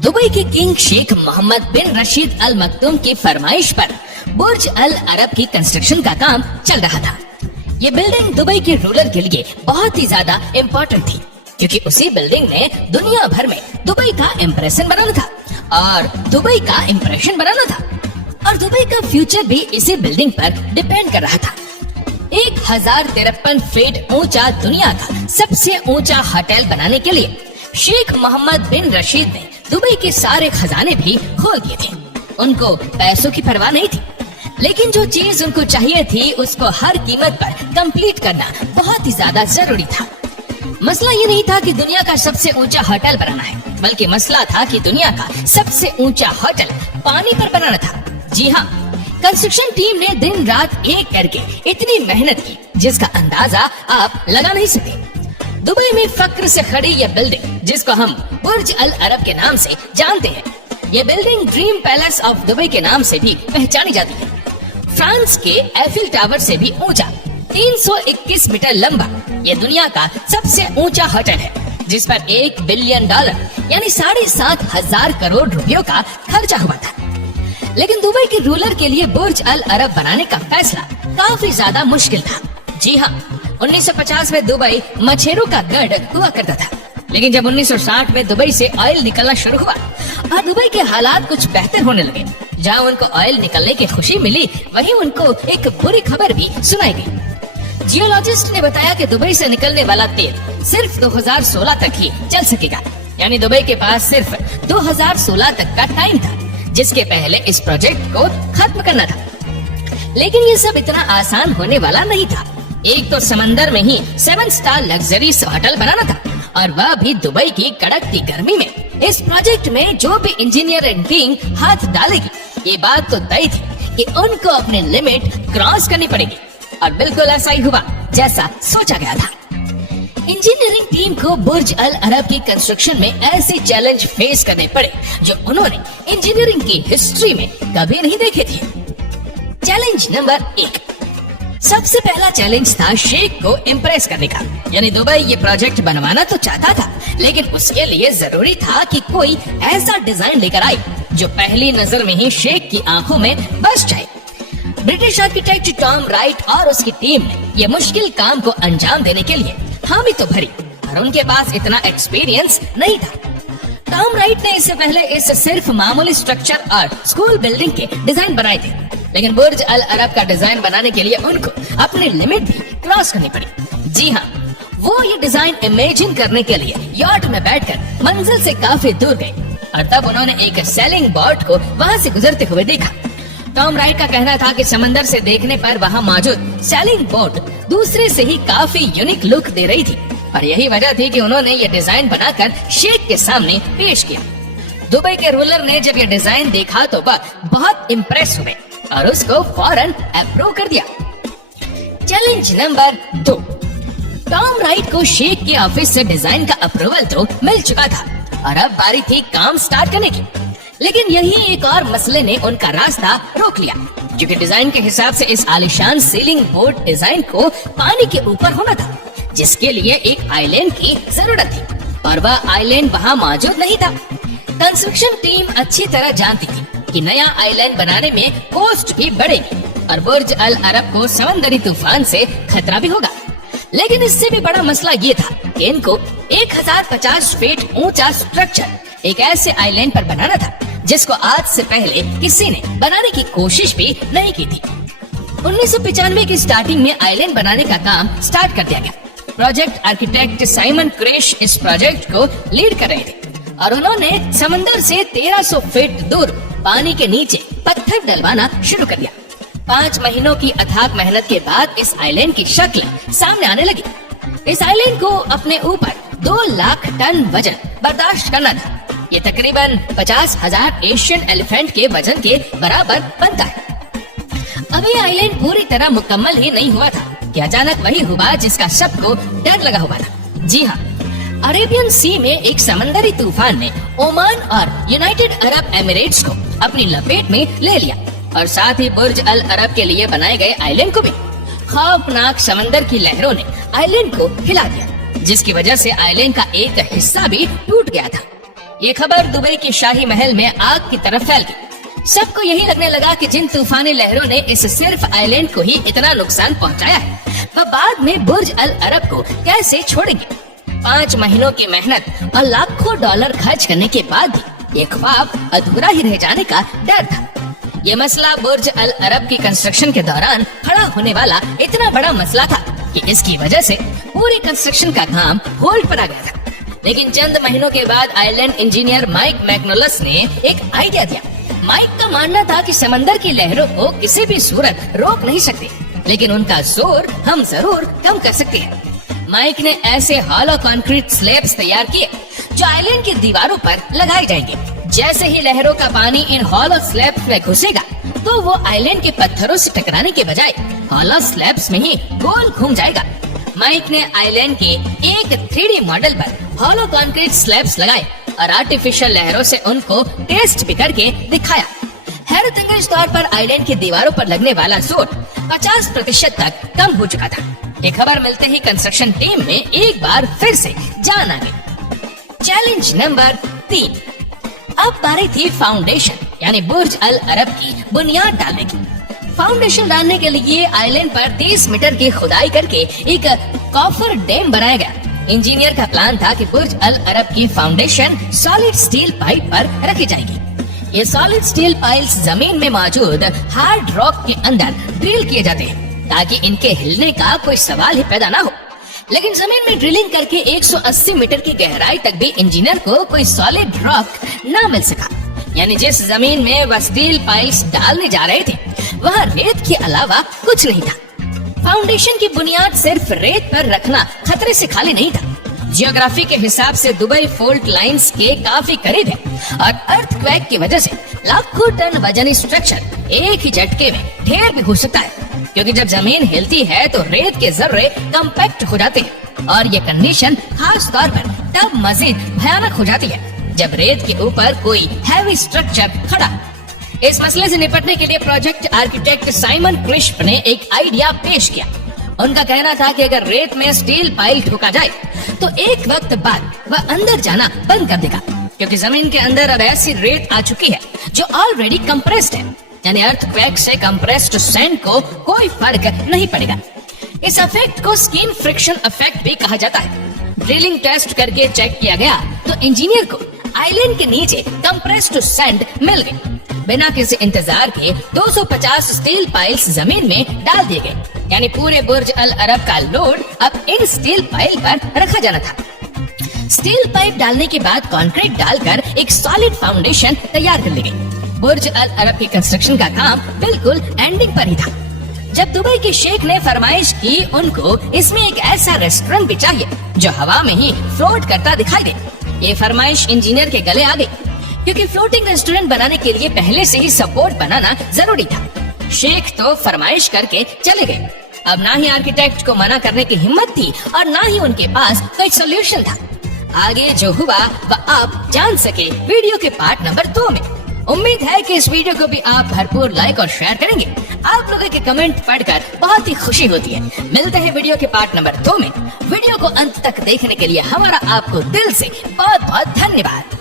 Dubai के king Sheikh Mohammad बिन रशीद अल मखदूम की फरमाइश पर बुर्ज अल अरब की कंस्ट्रक्शन का काम चल रहा था। ये बिल्डिंग दुबई के रूलर के लिए बहुत ही ज्यादा इम्पोर्टेंट थी, क्योंकि उसी बिल्डिंग ने दुनिया भर में दुबई का इम्प्रेशन बनाना था और दुबई का इम्प्रेशन बनाना था और दुबई का फ्यूचर भी इसी बिल्डिंग पर डिपेंड कर रहा था। 1053 फीट ऊंचा दुनिया का सबसे ऊंचा होटल बनाने के लिए शेख मोहम्मद बिन रशीद ने दुबई के सारे खजाने भी खोल दिए थे। उनको पैसों की परवाह नहीं थी, लेकिन जो चीज उनको चाहिए थी उसको हर कीमत पर कंप्लीट करना बहुत ही ज्यादा जरूरी था। मसला ये नहीं था कि दुनिया का सबसे ऊंचा होटल बनाना है, बल्कि मसला था कि दुनिया का सबसे ऊंचा होटल पानी पर बनाना था। जी हाँ, कंस्ट्रक्शन टीम ने दिन रात एक करके इतनी मेहनत की जिसका अंदाजा आप लगा नहीं सकते। दुबई में फक्र से खड़ी यह बिल्डिंग, जिसको हम बुर्ज अल अरब के नाम से जानते हैं, ये building dream palace of Dubai के नाम से भी पहचानी जाती है। फ्रांस के एफिल टावर से भी ऊंचा 321 मीटर लंबा ये दुनिया का सबसे ऊंचा होटल है, जिस पर $1 बिलियन यानी 7,500 करोड़ रुपयों का खर्चा हुआ था। लेकिन दुबई के रूलर के लिए बुर्ज अल अरब बनाने का फैसला काफी ज्यादा मुश्किल था। जी हाँ, 1950 में दुबई मछेरों का गढ़ हुआ करता था, लेकिन जब 1960 में दुबई से ऑयल निकलना शुरू हुआ और दुबई के हालात कुछ बेहतर होने लगे, जहाँ उनको ऑयल निकलने की खुशी मिली, वहीं उनको एक बुरी खबर भी सुनाई गई। जियोलॉजिस्ट ने बताया कि दुबई से निकलने वाला तेल सिर्फ 2016 तक ही चल सकेगा, यानी दुबई के पास सिर्फ 2016 तक का टाइम था, जिसके पहले इस प्रोजेक्ट को खत्म करना था। लेकिन ये सब इतना आसान होने वाला नहीं था। एक तो समंदर में ही 7 स्टार लग्जरी होटल बनाना था, और वह भी दुबई की कड़कती गर्मी में। इस प्रोजेक्ट में जो भी इंजीनियरिंग टीम हाथ डालेगी, ये बात तो तय थी कि उनको अपनी लिमिट क्रॉस करनी पड़ेगी, और बिल्कुल ऐसा ही हुआ जैसा सोचा गया था। इंजीनियरिंग टीम को बुर्ज अल अरब की कंस्ट्रक्शन में ऐसे चैलेंज फेस करने पड़े जो उन्होंने इंजीनियरिंग की हिस्ट्री में कभी नहीं देखे थे। चैलेंज नंबर 1, सबसे पहला चैलेंज था शेख को इम्प्रेस करने का। यानी दुबई ये प्रोजेक्ट बनवाना तो चाहता था, लेकिन उसके लिए जरूरी था कि कोई ऐसा डिजाइन लेकर आए जो पहली नजर में ही शेख की आंखों में बस जाए। ब्रिटिश आर्किटेक्ट टॉम राइट और उसकी टीम ने ये मुश्किल काम को अंजाम देने के लिए हामी तो भरी, और उनके पास इतना एक्सपीरियंस नहीं था। टॉम राइट ने इससे पहले इस सिर्फ मामूली स्ट्रक्चर और स्कूल बिल्डिंग के डिजाइन बनाए थे, लेकिन बुर्ज अल अरब का डिजाइन बनाने के लिए उनको अपनी लिमिट भी क्रॉस करनी पड़ी। जी हाँ, वो ये डिजाइन इमेजिन करने के लिए यॉट में बैठकर मंजिल से काफी दूर गए, और तब उन्होंने एक सेलिंग बोट को वहाँ से गुजरते हुए देखा। टॉम राइट का कहना था कि समंदर से देखने पर वहाँ मौजूद सेलिंग बोट दूसरे से ही काफी यूनिक लुक दे रही थी, और यही वजह थी कि उन्होंने ये डिजाइन बनाकर शेख के सामने पेश किया। दुबई के रूलर ने जब ये डिजाइन देखा तो वह बहुत इम्प्रेस हुए और उसको फौरन अप्रूव कर दिया। चैलेंज नंबर 2, टॉम राइट को शेख के ऑफिस से डिजाइन का अप्रूवल तो मिल चुका था, और अब बारी थी काम स्टार्ट करने की। लेकिन यही एक और मसले ने उनका रास्ता रोक लिया, क्योंकि डिजाइन के हिसाब से इस आलिशान सीलिंग बोर्ड डिजाइन को पानी के ऊपर होना था, जिसके लिए एक आइलैंड की जरूरत थी, और वह आइलैंड वहाँ मौजूद नहीं था। कंस्ट्रक्शन टीम अच्छी तरह जानती थी कि नया आइलैंड बनाने में कॉस्ट भी बढ़ेगी और बुर्ज अल अरब को समंदरी तूफान से खतरा भी होगा। लेकिन इससे भी बड़ा मसला ये था कि इनको 1050 फीट ऊंचा स्ट्रक्चर एक ऐसे आइलैंड पर बनाना था जिसको आज से पहले किसी ने बनाने की कोशिश भी नहीं की थी। 1995 की स्टार्टिंग में आइलैंड बनाने का काम स्टार्ट कर दिया गया। प्रोजेक्ट आर्किटेक्ट साइमन क्रेश इस प्रोजेक्ट को लीड कर रहे थे, और उन्होंने समंदर से 1300 फीट दूर पानी के नीचे पत्थर डलवाना शुरू कर दिया। 5 महीनों की अथाक मेहनत के बाद इस आइलैंड की शक्ल सामने आने लगी। इस आइलैंड को अपने ऊपर 2 लाख टन वजन बर्दाश्त करना था। ये तकरीबन 50,000 एशियन एलिफेंट के वजन के बराबर बनता है। अभी आइलैंड पूरी तरह मुकम्मल ही नहीं हुआ था कि अचानक वही हुआ जिसका सबको डर लगा हुआ था। जी हाँ, अरेबियन सी में एक समंदरी तूफान ने ओमान और यूनाइटेड अरब एमिरेट्स को अपनी लपेट में ले लिया, और साथ ही बुर्ज अल अरब के लिए बनाए गए आइलैंड को भी। खौफनाक समंदर की लहरों ने आइलैंड को हिला दिया, जिसकी वजह से आइलैंड का एक हिस्सा भी टूट गया था। ये खबर दुबई के शाही महल में आग की तरफ फैल गई। सबको यही लगने लगा कि जिन तूफानी लहरों ने इस सिर्फ आइलैंड को ही इतना नुकसान पहुंचाया है, वह बाद में बुर्ज अल अरब को कैसे छोड़ेंगे। 5 महीनों की मेहनत और लाखों डॉलर खर्च करने के बाद भी ये ख्वाब अधूरा ही रह जाने का डर था। ये मसला बुर्ज अल अरब की कंस्ट्रक्शन के दौरान खड़ा होने वाला इतना बड़ा मसला था कि इसकी वजह से पूरी कंस्ट्रक्शन का काम होल्ड पर आ गया था। लेकिन चंद महीनों के बाद आयरलैंड इंजीनियर माइक मैक्नोलस ने एक आइडिया दिया। माइक का मानना था कि समंदर की लहरों को किसी भी सूरत रोक नहीं सकते, लेकिन उनका जोर हम जरूर कम कर सकते हैं। माइक ने ऐसे हॉलो कंक्रीट स्लैब्स तैयार किए जो आइलैंड की दीवारों पर लगाए जाएंगे। जैसे ही लहरों का पानी इन हॉलो स्लैब्स में घुसेगा तो वो आइलैंड के पत्थरों से टकराने के बजाय हॉलो स्लैब्स में ही गोल घूम जाएगा। माइक ने आइलैंड के एक 3D मॉडल पर हॉलो कंक्रीट स्लैब्स लगाए और आर्टिफिशियल लहरों से उनको टेस्ट भी करके दिखाया। हैरतअंगेज तौर पर आइलैंड की दीवारों पर लगने वाला जोर 50% तक कम हो चुका था। ये खबर मिलते ही कंस्ट्रक्शन टीम में एक बार फिर से जान आ गई। Challenge number 3। अब बारी थी फाउंडेशन यानी बुर्ज अल अरब की बुनियाद डालने की। फाउंडेशन डालने के लिए आइलैंड पर 30 मीटर की खुदाई करके एक कॉफर डैम बनाया गया। इंजीनियर का प्लान था कि बुर्ज अल अरब की फाउंडेशन सॉलिड स्टील पाइप पर रखी जाएगी। ये सॉलिड स्टील पाइल्स जमीन में मौजूद हार्ड रॉक के अंदर ड्रिल किए जाते हैं ताकि इनके हिलने का कोई सवाल ही पैदा ना हो। लेकिन जमीन में ड्रिलिंग करके 180 मीटर की गहराई तक भी इंजीनियर को कोई सॉलिड रॉक ना मिल सका। यानी जिस जमीन में वह स्टील पाइल्स डालने जा रहे थे वहाँ रेत के अलावा कुछ नहीं था। फाउंडेशन की बुनियाद सिर्फ रेत पर रखना खतरे से खाली नहीं था। जियोग्राफी के हिसाब से दुबई फॉल्ट लाइंस के काफी करीब है और अर्थक्वेक की वजह से लाखों टन वजनी स्ट्रक्चर एक ही झटके में ढेर भी हो सकता है, क्योंकि जब जमीन हिलती है तो रेत के जर्रे कम्पैक्ट हो जाते हैं और ये कंडीशन खास तौर पर तब मजीद भयानक हो जाती है जब रेत के ऊपर कोई हैवी स्ट्रक्चर खड़ा। इस मसले से निपटने के लिए प्रोजेक्ट आर्किटेक्ट साइमन क्रिस्प ने एक आइडिया पेश किया। उनका कहना था कि अगर रेत में स्टील पाइल ठोका जाए तो एक वक्त बाद वह अंदर जाना बंद कर देगा, क्योंकि जमीन के अंदर अब ऐसी रेत आ चुकी है जो ऑलरेडी कंप्रेस्ड है। यानी अर्थक्वेक से कंप्रेस्ड सैंड को कोई फर्क नहीं पड़ेगा। इस इफेक्ट को स्किन फ्रिक्शन इफेक्ट भी कहा जाता है। ड्रिलिंग टेस्ट करके चेक किया गया तो इंजीनियर को आइलैंड के नीचे कंप्रेस्ड सैंड मिल गई। बिना किसी इंतजार के 250 स्टील पाइल्स जमीन में डाल दिए गए। यानी पूरे बुर्ज अल अरब का लोड अब इन स्टील पाइल पर रखा जाना था। स्टील पाइप डालने के बाद कंक्रीट डालकर एक सॉलिड फाउंडेशन तैयार कर ली गई। बुर्ज अल अरब की कंस्ट्रक्शन का काम बिल्कुल एंडिंग पर ही था जब दुबई के शेख ने फरमाइश की उनको इसमें एक ऐसा रेस्टोरेंट भी चाहिए जो हवा में ही फ्लोट करता दिखाई दे। ये फरमाइश इंजीनियर के गले आ गई, क्योंकि फ्लोटिंग रेस्टोरेंट बनाने के लिए पहले से ही सपोर्ट बनाना जरूरी था। शेख तो फरमाइश करके चले गए। अब ना ही आर्किटेक्ट को मना करने की हिम्मत थी और ना ही उनके पास कोई सोल्यूशन था। आगे जो हुआ वह आप जान सके वीडियो के पार्ट नंबर 2 में। उम्मीद है कि इस वीडियो को भी आप भरपूर लाइक और शेयर करेंगे। आप लोगों के कमेंट पढ़कर बहुत ही खुशी होती है। मिलते हैं वीडियो के पार्ट नंबर 2 में। वीडियो को अंत तक देखने के लिए हमारा आपको दिल से बहुत बहुत धन्यवाद।